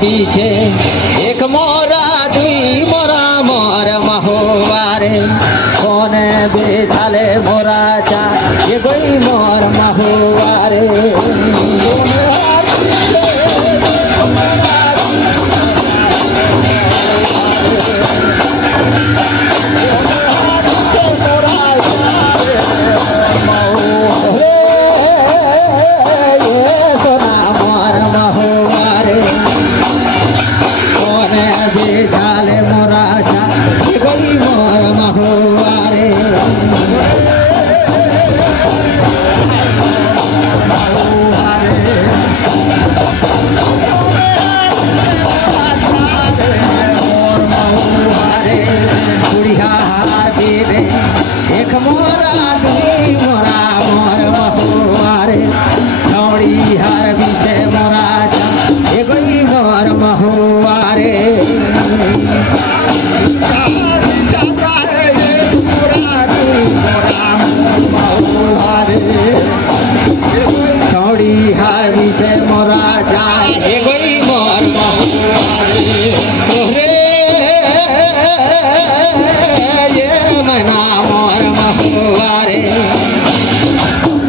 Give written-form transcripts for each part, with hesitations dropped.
बीचे एक मोरा दुई मोरा मोर महुआरे कोने बेचाले मोरा चार ये कोई मोर महुआरे बेचाले मोरा चार ये कोई मोर महुआरे एक मोरा दुई मोरा मोर महुआरे छौड़ी हार बीचे मोरा ये कोई मोर महुआरे छौड़ी हार बीचे मोरा ये कोई मोर महुआरे मोर महुआरे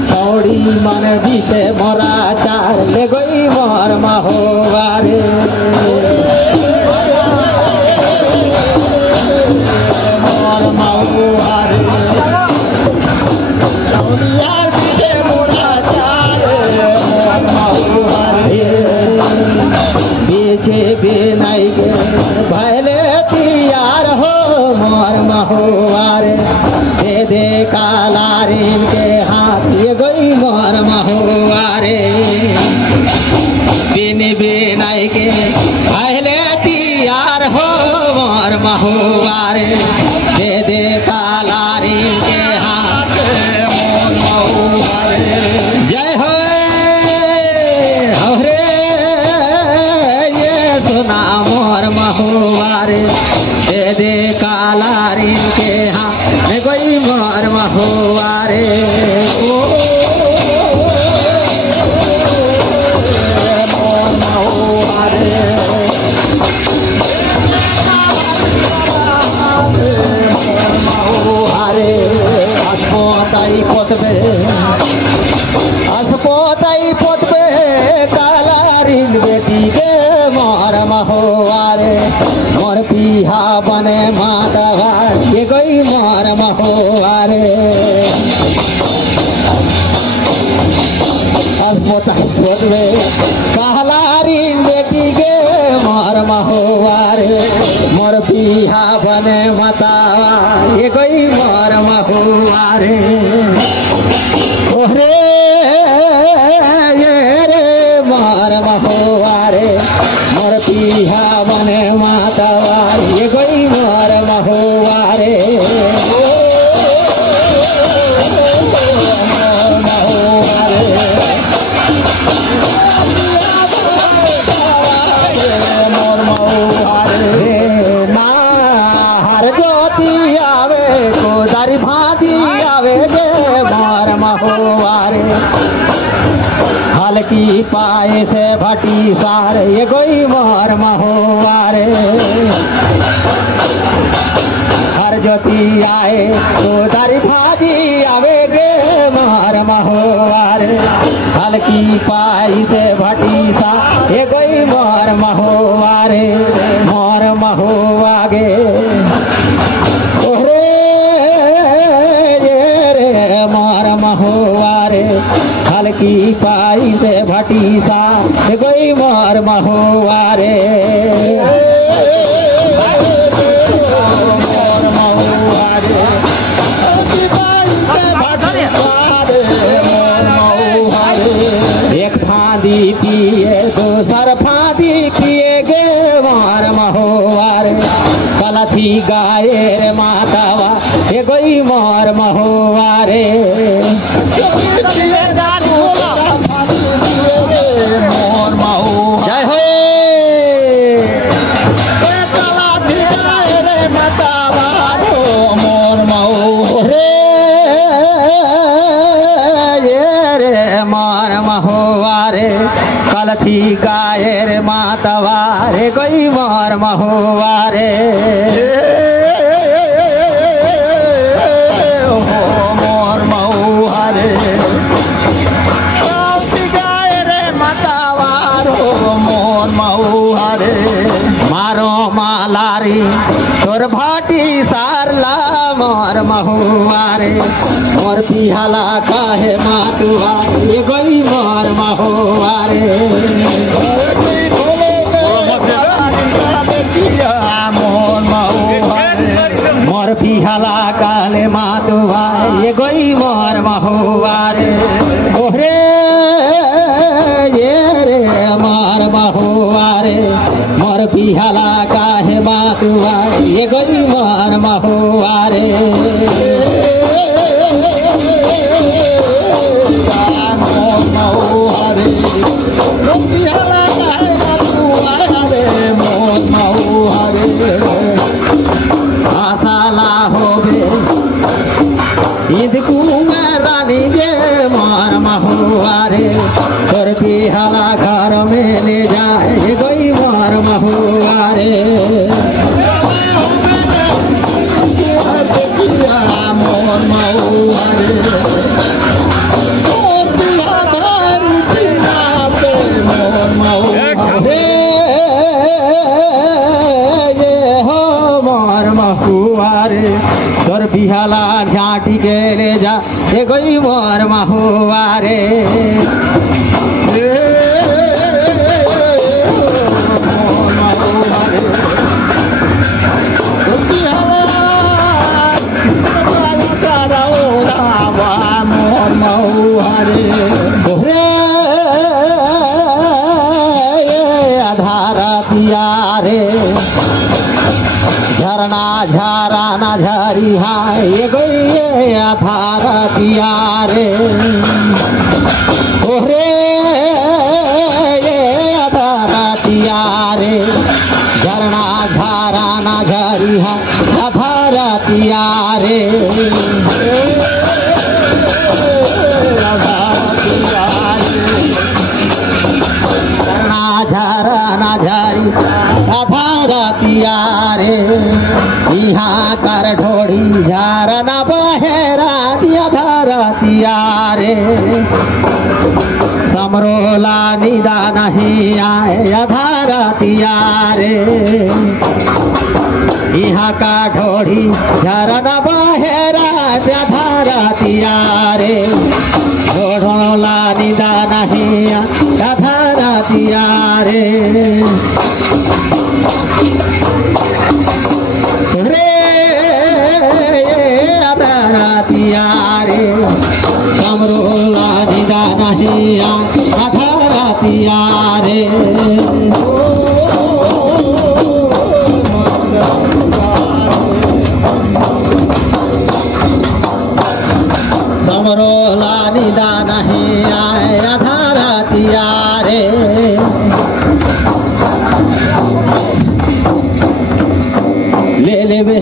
छौड़ी मन बीते मोरा चार ले गई मोर महुआरे मोर महुआरे छौड़ियार बीते मोरा चार मोर महुआरे बेचे बेनाई के भले तियार हो मोर महुआरे दे दे कालारीन के हाथ ये गई मोर महुआरे बिन बिनाई के पहले तियार हो मोर महुआरे दे दे कालारीन के हाथ मोर महुआरे जय हो रे ये सुना मोर महुआरे दे दे कालारीन के हाथ कोई मोर महुआरे मोर महुआरे महुआरे अस्पोताई पोतबे कालारीन बेटी के मोर महुआरे मोर पिहा बने माधवा ये गई मोर महुआरे पोतबे कालारीन बेटी के मोर महुआरे मोर पिहा बने मातावा ये गई मोर महुआरे ओरे ये रे मोर महुआरे मोर पिहा बने मातावा ये गई मोर महुआरे मोर महुआरे ना हर ज्योति आवे को दारी भांति आवे गे मोर महुआरे हल्की पाए से भटी सारे ये कोई मोर महुआरे हर ज्योति आए तो दारी भाजी आवे गे मोर महुआरे हल्की पाई से भटी सा ये कोई मोर महुआरे मोर महुआगे मोर महुआरे हल्की पाई से भटी सा कोई मोर महुआरे मोर महुआरे एक फांदी पिए दूसर फांदी किए गे मोर महुआरे कलथी गाये रे मातावा ये कोई मोर महुआरे मोर महुआ जय हो रे मातावा मोर महुआ रे मोर महुआ रे कलथी गाये रे मातवा रे गई मोर महुआ रे मोर महुआ रे कलथी गाये रे मातवा रो मोर महुआ रे मारो मालारी तोर भाटी सारला मोर महुआ रे मोर पिहाला काहे मातुआ ये गई मोर महुआ रे मोर पिहाला काले मातुआ ये गई मोर महुआ रे ओरे ये रे मोर महुआ रे मोर पिहाला काहे मातुआ ये गई मोर महुआ रे आसाला होबे इदकू में रानी गे मोर महुआ रे तोर पिहाला घर में ले जाए गई मोर महुआ रे मोर महुआ रे मोर महुआ रे महुआ रे तोर बिहाला झाटी के ले जा हे गई मोर महुआ रे मोर महुआ रे आधारा पिया रे झरना झारा ना झरी हाय ये गई आधारा दिया रे ओरे ये आधारा दिया रे झरना झारा ना झरी हाय आधारा दिया रे झरना झारा ना झरी आधारा दिया रे यहाँ कर ढोड़ी झारा ना बहेरा दिया धारा दिया रे समरोला निदा नहीं आए धारा दिया रे यहाँ का ढोड़ी झारा ना बहेरा दिया धारा दिया रे ढोला निदा नहीं आया धारा दिया रे दिया रे समरोला निदा नहीं आधारा दिया रे समरोला निदा नहीं आधारा दिया रे ले ले बे